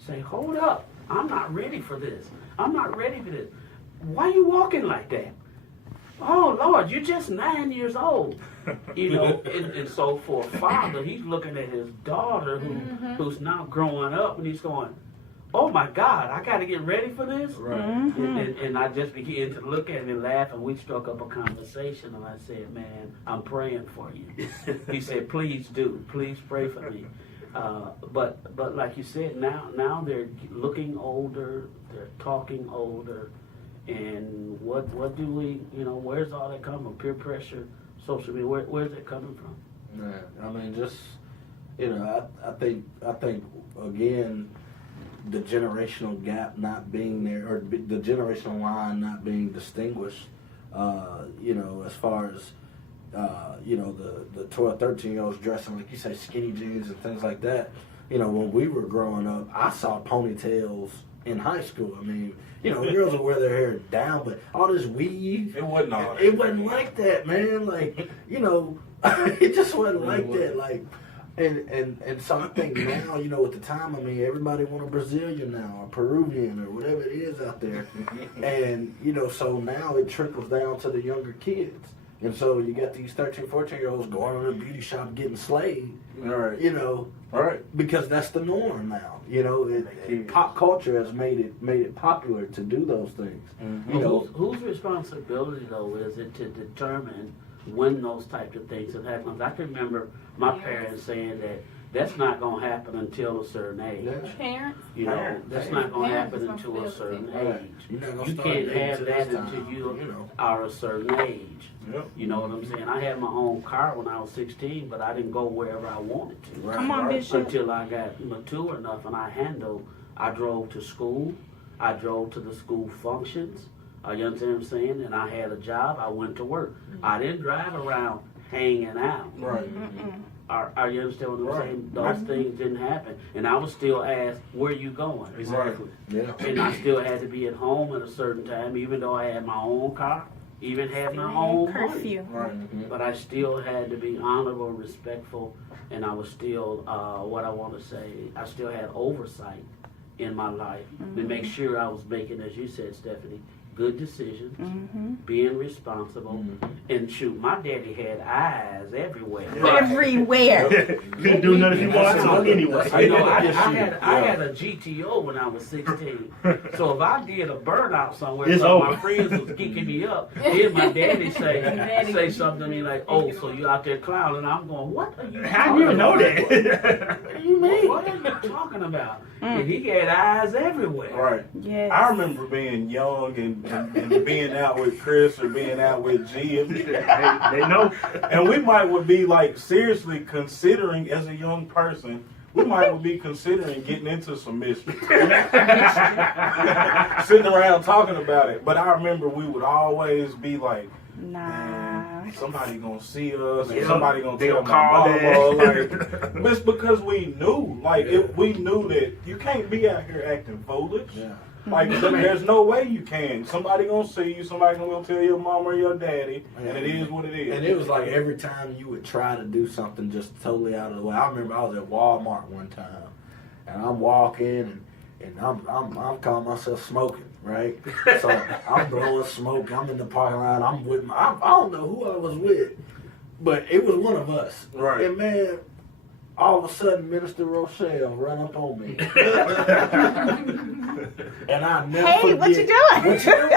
say, "Hold up, I'm not ready for this. I'm not ready for this. Why you walking like that? Oh Lord, you're just 9 years old. You know, and so for a father, he's looking at his daughter who's now growing up, and he's going, oh my God, I got to get ready for this? Right. And I just began to look at him and laugh, and we struck up a conversation, and I said, man, I'm praying for you. He said, please do. Please pray for me. But like you said, now they're looking older, they're talking older, and what do we, you know, where's all that coming from? Peer pressure, social media, where's it coming from? Yeah, I mean, just, you know, I think again, the generational gap not being there, or the generational line not being distinguished, you know, as far as, you know, the 12, 13-year-olds dressing, like you say, skinny jeans and things like that. You know, when we were growing up, I saw ponytails in high school. I mean, you know, girls would wear their hair down, but all this weave, It wasn't all that. it wasn't like that, man. Like, you know, it just wasn't like that. Like, and so I think now, you know, at the time, I mean, everybody want a Brazilian now, or Peruvian, or whatever it is out there. And, you know, so now it trickles down to the younger kids. And so you got these 13, 14-year-olds going to the beauty shop getting slayed, All right. you know, All right. because that's the norm now. You know, pop culture has made it popular to do those things. You know, Whose responsibility, though, is it to determine when those types of things have happened? I can remember my parents saying that that's not going to happen until a certain age. Yeah. Parents. You know, that's not going to happen until a certain age. You can't have that until you are a certain age. Yep. You know what I'm saying? I had my own car when I was 16, but I didn't go wherever I wanted to. Right. Come on, Bishop. Until I got mature enough and I drove to school. I drove to the school functions. You understand what I'm saying? And I had a job. I went to work. I didn't drive around hanging out. Right. Are you understand what I'm Right. saying? Those things didn't happen. And I was still asked, where you going? Exactly. Yeah. And I still had to be at home at a certain time, even though I had my own car, even had my own money. Curfew. Right. But I still had to be honorable, respectful, and I was still, what I want to say, I still had oversight in my life to make sure I was making, as you said, Stephanie, good decisions, being responsible, and shoot, my daddy had eyes everywhere. Everywhere. Couldn't do nothing if you wanted to anyway. You know, I had a GTO when I was 16. So if I did a burnout somewhere, It's so my over. friends was kicking me up, then my daddy say something to me like, "Oh, so you out there clowning?" I'm going, "What are you? How do you know that? What do you mean? What are you talking about?" And he had eyes everywhere. Right. Yes. I remember being young and being out with Chris or being out with G, and they know. we might would be like seriously considering, as a young person, we might would be considering getting into some mischief. Sitting around talking about it. But I remember we would always be like, Nah. somebody gonna see us, or Yeah. somebody gonna They tell gonna my call mama. that. Like, it's because we knew, like, we knew that you can't be out here acting foolish. Yeah. Like, there's no way you can. Somebody gonna see you. Somebody gonna tell your mom or your daddy, and it is what it is. And it was like every time you would try to do something just totally out of the way. I remember I was at Walmart one time, and I'm walking, and I'm calling myself smoking, right? So I'm blowing smoke. I'm in the parking lot. I'm with I don't know who I was with, but it was one of us. Right. And man, all of a sudden, Minister Rochelle run up on me, and I never Hey, forget. what you doing? What you doing?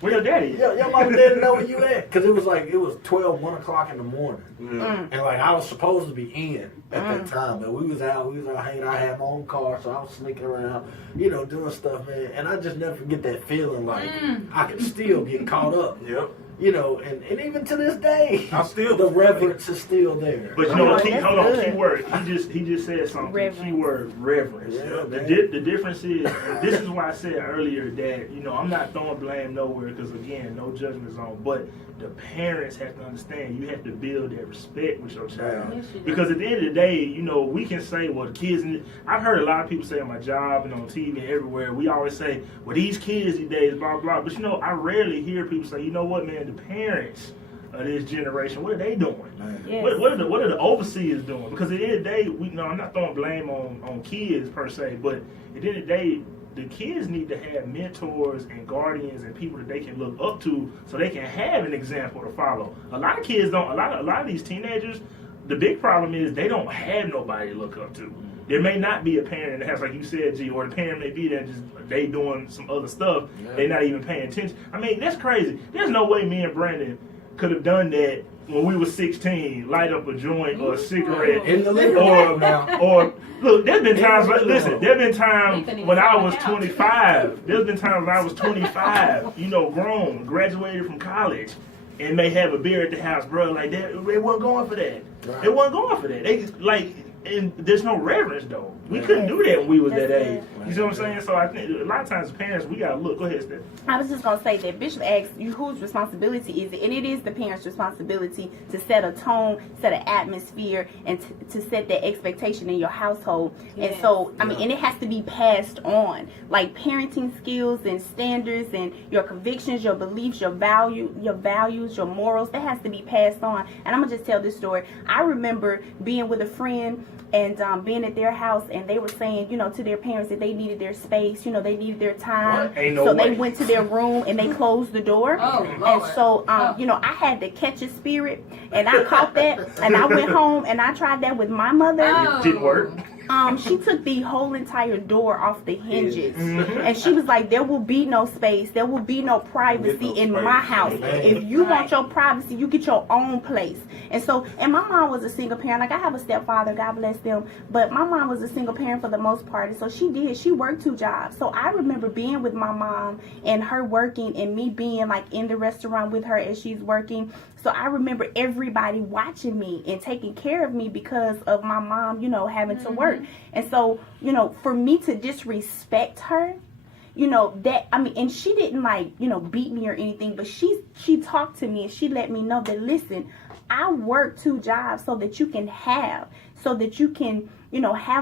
Where your daddy? Your mama didn't know where you at. Because it was 12, 1 o'clock in the morning. Yeah. And like I was supposed to be in at that time. But we was out hanging. I had my own car, so I was sneaking around, doing stuff, man. And I just never forget that feeling like I could still get caught up. Yep. And even to this day, the reverence is still there. But you know what? That's Hold on, good. key word. He just said something. Reverence. Keyword reverence. Yeah, man. The difference is, this is why I said earlier that I'm not throwing blame nowhere, because again, no judgment zone. But the parents have to understand, you have to build that respect with your child. Yes, you do. Because at the end of the day, we can say, well, the kids. I've heard a lot of people say on my job and on TV and everywhere. We always say, well, these kids these days, blah blah. But I rarely hear people say, you know what, man, the parents of this generation, what are they doing? Yes. What are the overseers doing? Because at the end of the day, I'm not throwing blame on kids per se, but at the end of the day, the kids need to have mentors and guardians and people that they can look up to so they can have an example to follow. A lot of kids don't. A lot of these teenagers, the big problem is they don't have nobody to look up to. There may not be a parent in the house, like you said, G, or the parent may be there just they doing some other stuff. Yeah. They're not even paying attention. I mean, that's crazy. There's no way me and Brandon could have done that when we were 16, light up a joint or a cigarette. In the living room now. Or look, there's been times. Listen, there's been times when I was 25. There's been times when I was 25. Grown, graduated from college, and may have a beer at the house, bro. Like that, they wasn't going for that. Right. They wasn't going for that. They like, and there's no reverence though. We couldn't do that when we was that age. You see what I'm saying? So I think a lot of times, parents, we gotta look. Go ahead, Steph. I was just gonna say that Bishop asked you whose responsibility is it, and it is the parents' responsibility to set a tone, set an atmosphere, and to set that expectation in your household. Yes. And so, I mean, and it has to be passed on, like parenting skills and standards and your convictions, your beliefs, your values, your morals. That has to be passed on. And I'm gonna just tell this story. I remember being with a friend and being at their house, and they were saying, to their parents that they needed their space, they needed their time. What? Ain't no so way. they went to their room and they closed the door. Oh, and Lord. so, I had to catch a spirit, and I caught that, and I went home and I tried that with my mother. It didn't work. She took the whole entire door off the hinges, and she was like, there will be no space, there will be no privacy in my house. If you want your privacy, you get your own place. And so, and my mom was a single parent. Like, I have a stepfather, God bless them, but my mom was a single parent for the most part. And so she worked 2 jobs. So I remember being with my mom and her working, and me being like in the restaurant with her as she's working. So I remember everybody watching me and taking care of me because of my mom, having to work. And so, for me to disrespect her, and she didn't beat me or anything, but she talked to me and she let me know that, listen, I work 2 jobs so that you can have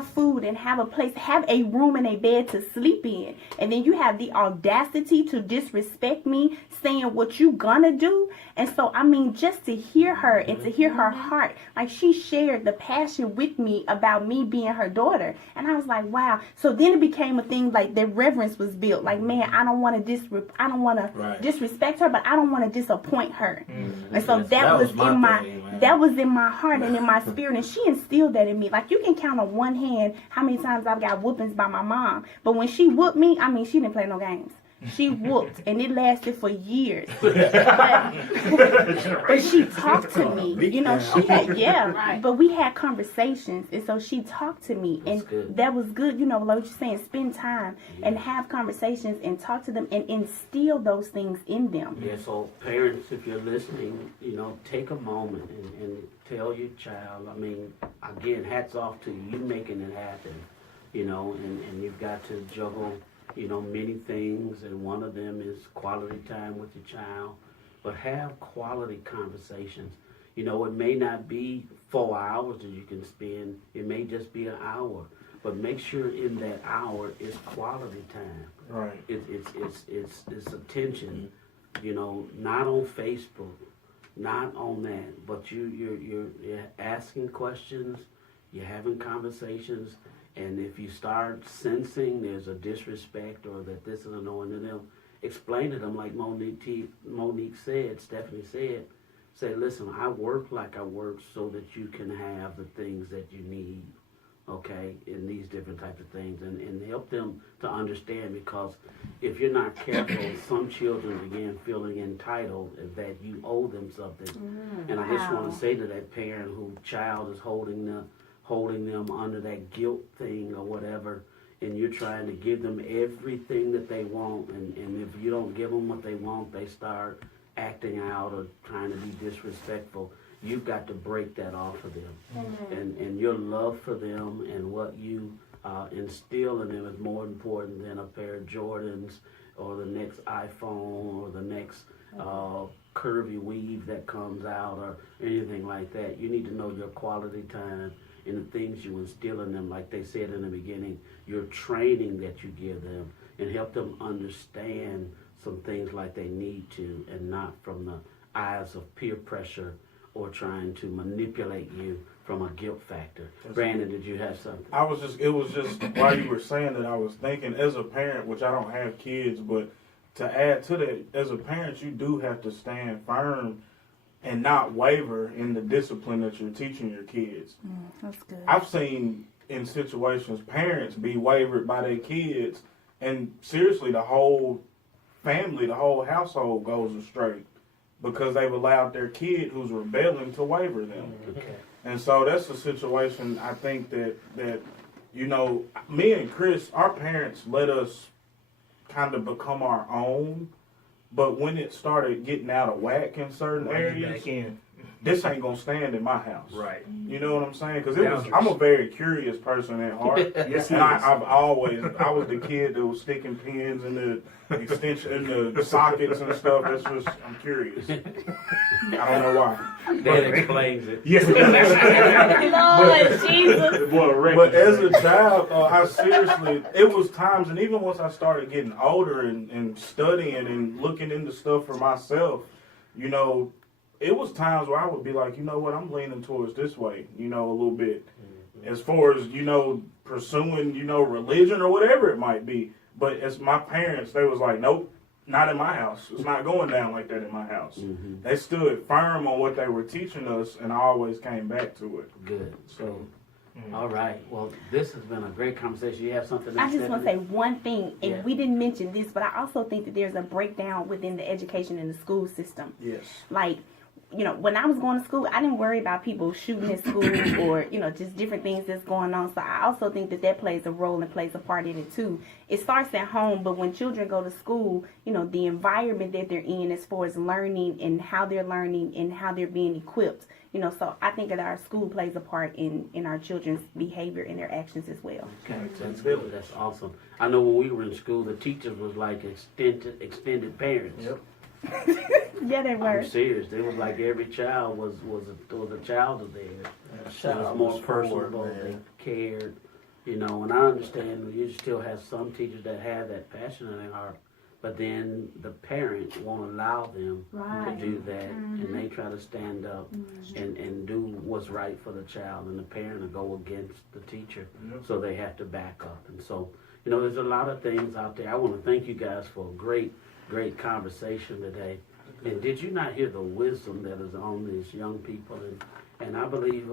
food and have a place, have a room and a bed to sleep in. And then you have the audacity to disrespect me, saying what you gonna do. And so, I mean, just to hear her and to hear her heart, like she shared the passion with me about me being her daughter. And I was like, wow. So then it became a thing, like the reverence was built. Like, man, I don't want to disrespect her, but I don't want to disappoint her. Mm-hmm. And so that was in my heart and in my spirit. And she instilled that in me. Like, you can count on one hand how many times I've got whoopings by my mom. But when she whooped me, I mean, she didn't play no games. She whooped, and it lasted for years. But she talked to me. But we had conversations, and so she talked to me, and that was good. Like what you're saying, spend time and have conversations and talk to them and instill those things in them. Yeah, so parents, if you're listening, take a moment and tell your child, I mean, again, hats off to you making it happen, and you've got to juggle many things, and one of them is quality time with your child. But have quality conversations. It may not be 4 hours that you can spend. It may just be an hour. But make sure in that hour is quality time. Right. It's attention. Not on Facebook, not on that. But you're asking questions. You're having conversations. And if you start sensing there's a disrespect or that this is annoying to them, explain to them like Monique said, Stephanie said, say, listen, I work like I work so that you can have the things that you need, okay, in these different types of things, and help them to understand, because if you're not careful, some children begin feeling entitled that you owe them something. Mm-hmm. And I just want to say to that parent whose child is holding them under that guilt thing or whatever, and you're trying to give them everything that they want, and if you don't give them what they want, they start acting out or trying to be disrespectful. You've got to break that off of them. Mm-hmm. And your love for them and what you instill in them is more important than a pair of Jordans or the next iPhone or the next curvy weave that comes out or anything like that. You need to know your quality time and the things you instill in them, like they said in the beginning, your training that you give them, and help them understand some things like they need to, and not from the eyes of peer pressure or trying to manipulate you from a guilt factor. Brandon, did you have something? It was just while you were saying that, I was thinking as a parent, which I don't have kids, but to add to that, as a parent, you do have to stand firm and not waver in the discipline that you're teaching your kids. That's good. I've seen in situations parents be wavered by their kids, and seriously, the whole family, the whole household goes astray because they've allowed their kid who's rebelling to waver them. Okay. And so that's a situation I think that me and Chris, our parents let us kind of become our own, but when it started getting out of whack in certain areas, Back in. this ain't gonna stand in my house. Right. You know what I'm saying? Because Boundaries. I'm a very curious person at heart. Yes, And I was the kid that was sticking pins in the extension, in the sockets and stuff. That's just, I'm curious. I don't know why. That explains it. Yes. Lord Jesus. But as a child, I seriously, it was times, and even once I started getting older and studying and looking into stuff for myself, it was times where I would be like, you know what, I'm leaning towards this way, a little bit. As far as, pursuing, religion or whatever it might be. But as my parents, they was like, nope, not in my house. It's not going down like that in my house. Mm-hmm. They stood firm on what they were teaching us, and I always came back to it. Good. So, All right. Well, this has been a great conversation. You have something I else, just want to say Stephanie? one thing, and Yeah. we didn't mention this, but I also think that there's a breakdown within the education in the school system. yes. Like, when I was going to school, I didn't worry about people shooting at school or, just different things that's going on. So I also think that plays a role and plays a part in it too. It starts at home, but when children go to school, the environment that they're in as far as learning and how they're learning and how they're being equipped, so I think that our school plays a part in our children's behavior and their actions as well. Okay, that's good. That's awesome. I know when we were in school, the teachers was like extended parents. Yep. Yeah, they were. I'm serious. They was like every child was a child of theirs. It was more personable. They cared, and I understand you still have some teachers that have that passion in their heart, but then the parent won't allow them to do that, and they try to stand up and do what's right for the child, and the parent will go against the teacher, so they have to back up. And so, there's a lot of things out there. I want to thank you guys for a great conversation today. And did you not hear the wisdom that is on these young people? And I believe,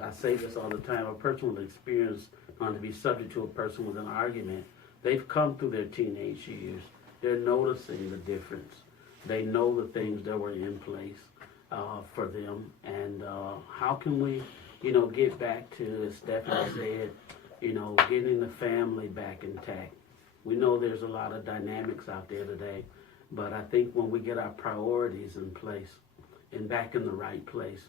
I say this all the time, a person with experience on to be subject to a person with an argument. They've come through their teenage years. They're noticing the difference. They know the things that were in place for them. And how can we, get back to, as Stephanie said, getting the family back intact. We know there's a lot of dynamics out there today. But I think when we get our priorities in place and back in the right place,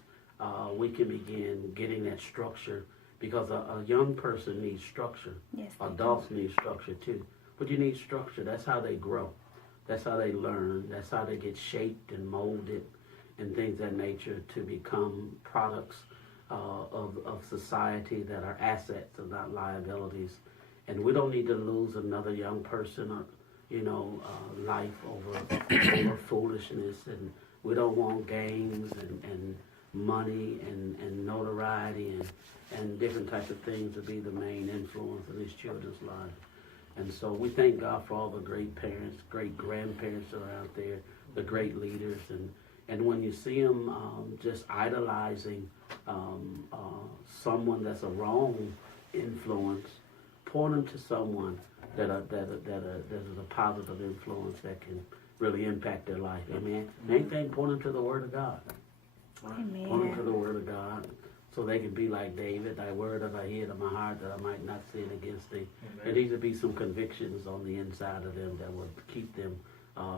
we can begin getting that structure, because a young person needs structure. Yes. Adults need structure too. But you need structure. That's how they grow. That's how they learn. That's how they get shaped and molded and things of that nature to become products of society that are assets and not liabilities. And we don't need to lose another young person or life over foolishness, and we don't want gangs and money and notoriety and different types of things to be the main influence in these children's lives. And so we thank God for all the great parents, great grandparents that are out there, the great leaders, and when you see them just idolizing someone that's a wrong influence, point them to someone that is a positive influence that can really impact their life. Amen. Main thing, point them to the Word of God. Amen. Point them to the Word of God, so they can be like David. Thy word have I hid in my heart, that I might not sin against thee. There needs to be some convictions on the inside of them that will keep them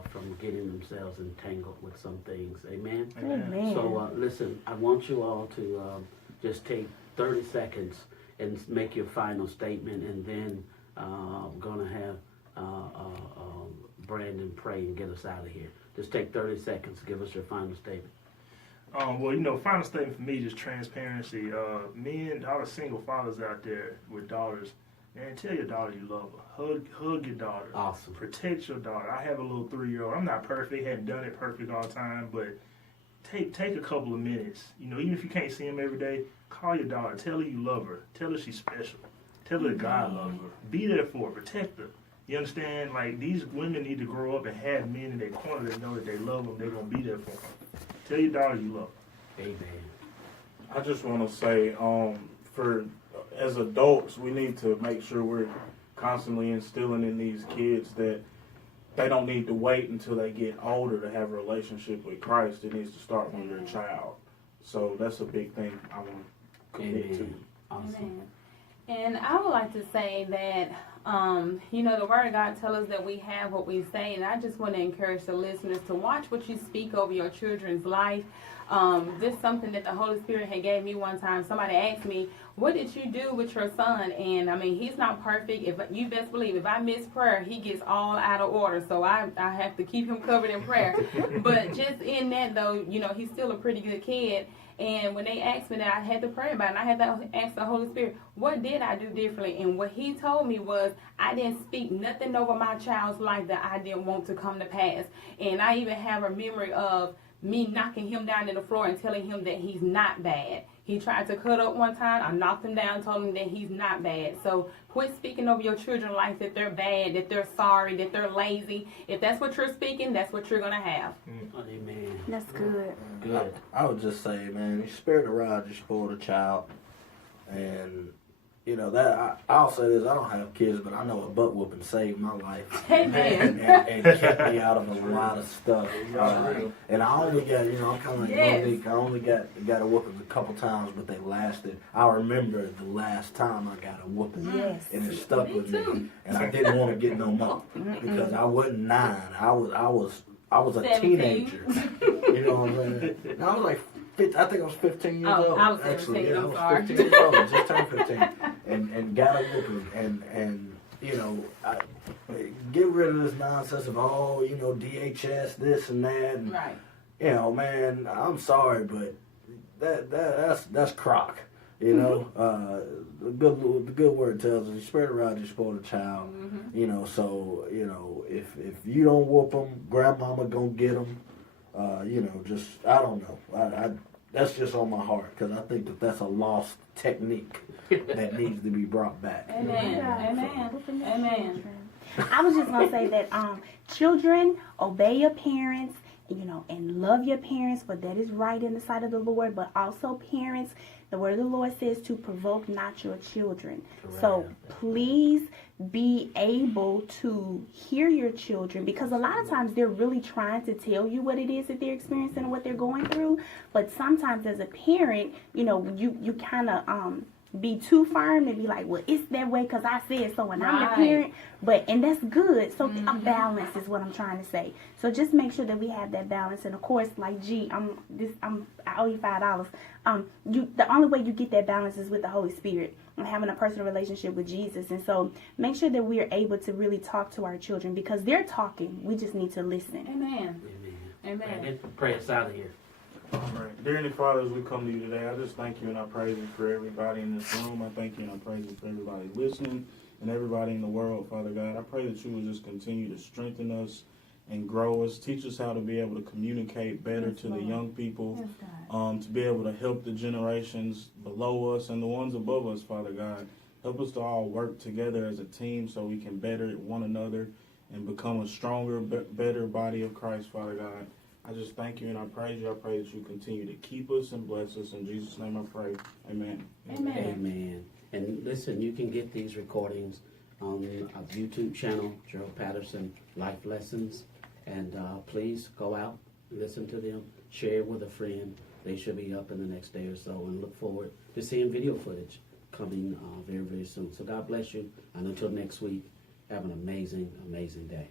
from getting themselves entangled with some things. Amen. Amen. So listen, I want you all to just take 30 seconds and make your final statement, and then I'm going to have Brandon pray and get us out of here. Just take 30 seconds to give us your final statement. Final statement for me, just transparency. Men, all the single fathers out there with daughters, man, tell your daughter you love her. Hug your daughter. Awesome. Protect your daughter. I have a little 3-year-old. I'm not perfect. Hadn't done it perfect all the time, but take a couple of minutes. You know, even if you can't see them every day, call your daughter. Tell her you love her. Tell her she's special. Tell her that God loves her. Be there for her. Protect her. You understand? Like, these women need to grow up and have men in their corner that know that they love them. They're going to be there for them. Tell your daughter you love her. Amen. I just want to say, as adults, we need to make sure we're constantly instilling in these kids that they don't need to wait until they get older to have a relationship with Christ. It needs to start when they're a child. So that's a big thing I want to commit to. Awesome. Amen. And I would like to say that, you know, the Word of God tells us that we have what we say, and I just want to encourage the listeners to watch what you speak over your children's life. This is something that the Holy Spirit had gave me one time. Somebody asked me, what did you do with your son? And I mean, he's not perfect. If you best believe, if I miss prayer, he gets all out of order. So I have to keep him covered in prayer. But just in that, though, you know, he's still a pretty good kid. And when they asked me that, I had to pray about it. And I had to ask the Holy Spirit, what did I do differently? And what he told me was, I didn't speak nothing over my child's life that I didn't want to come to pass. And I even have a memory of me knocking him down to the floor and telling him that he's not bad. He tried to cut up one time. I knocked him down, told him that he's not bad. So quit speaking over your children's life that they're bad, that they're sorry, that they're lazy. If that's what you're speaking, that's what you're going to have. Amen. That's good. Good. I would just say, man, you spared the rod, you spoiled a child. And, you know, that I'll say this, I don't have kids, but I know a butt whooping saved my life. Amen. and kept me out of a lot of stuff. And I only got, you know, I'm kind of like Monique, I only got a whooping a couple times, but they lasted. I remember the last time I got a whooping. Yes. And it stuck with me. too. And I didn't want to get no more. Because I wasn't 9. I was a 17. teenager. You know what I'm saying? And I was like, I think I was 15 years old. I was 17, Actually, yeah, I I'm was sorry. 15 years old. Just turned 15, and got a whooping. And you know, get rid of this nonsense of you know, DHS, this and that. And, Right. you know, man, I'm sorry, but that's crock. You know, the good word tells us, you spread around, you spoil a child. Mm-hmm. You know, so you know, if you don't whoop them, grandmama gonna get them. You know, just I don't know. That's just on my heart because I think that's a lost technique that needs to be brought back. Amen. Amen. Amen. I was just gonna say that children, obey your parents, you know, and love your parents, for that is right in the sight of the Lord. But also, parents, the word of the Lord says to provoke not your children. Correct. So please be able to hear your children, because a lot of times they're really trying to tell you what it is that they're experiencing and what they're going through. But sometimes as a parent, you know, you kind of be too firm and be like, well, it's that way because I said so and I'm the Right. parent. And that's good. So a balance is what I'm trying to say. So just make sure that we have that balance. And of course, like I owe you $5. The only way you get that balance is with the Holy Spirit and having a personal relationship with Jesus. And so make sure that we are able to really talk to our children, because they're talking. We just need to listen. Amen. Amen. Amen. And then pray us out of here. All right. Dear Heavenly Father, as we come to you today, I just thank you and I praise you for everybody in this room. I thank you and I praise you for everybody listening and everybody in the world, Father God. I pray that you will just continue to strengthen us and grow us. Teach us how to be able to communicate better to the young people, to be able to help the generations below us and the ones above us, Father God. Help us to all work together as a team so we can better one another and become a stronger, better body of Christ, Father God. I just thank you and I praise you. I pray that you continue to keep us and bless us. In Jesus' name I pray. Amen. Amen. Amen. And listen, you can get these recordings on our YouTube channel, Gerald Patterson Life Lessons. And please go out, listen to them, share with a friend. They should be up in the next day or so, and look forward to seeing video footage coming very, very soon. So God bless you. And until next week, have an amazing, amazing day.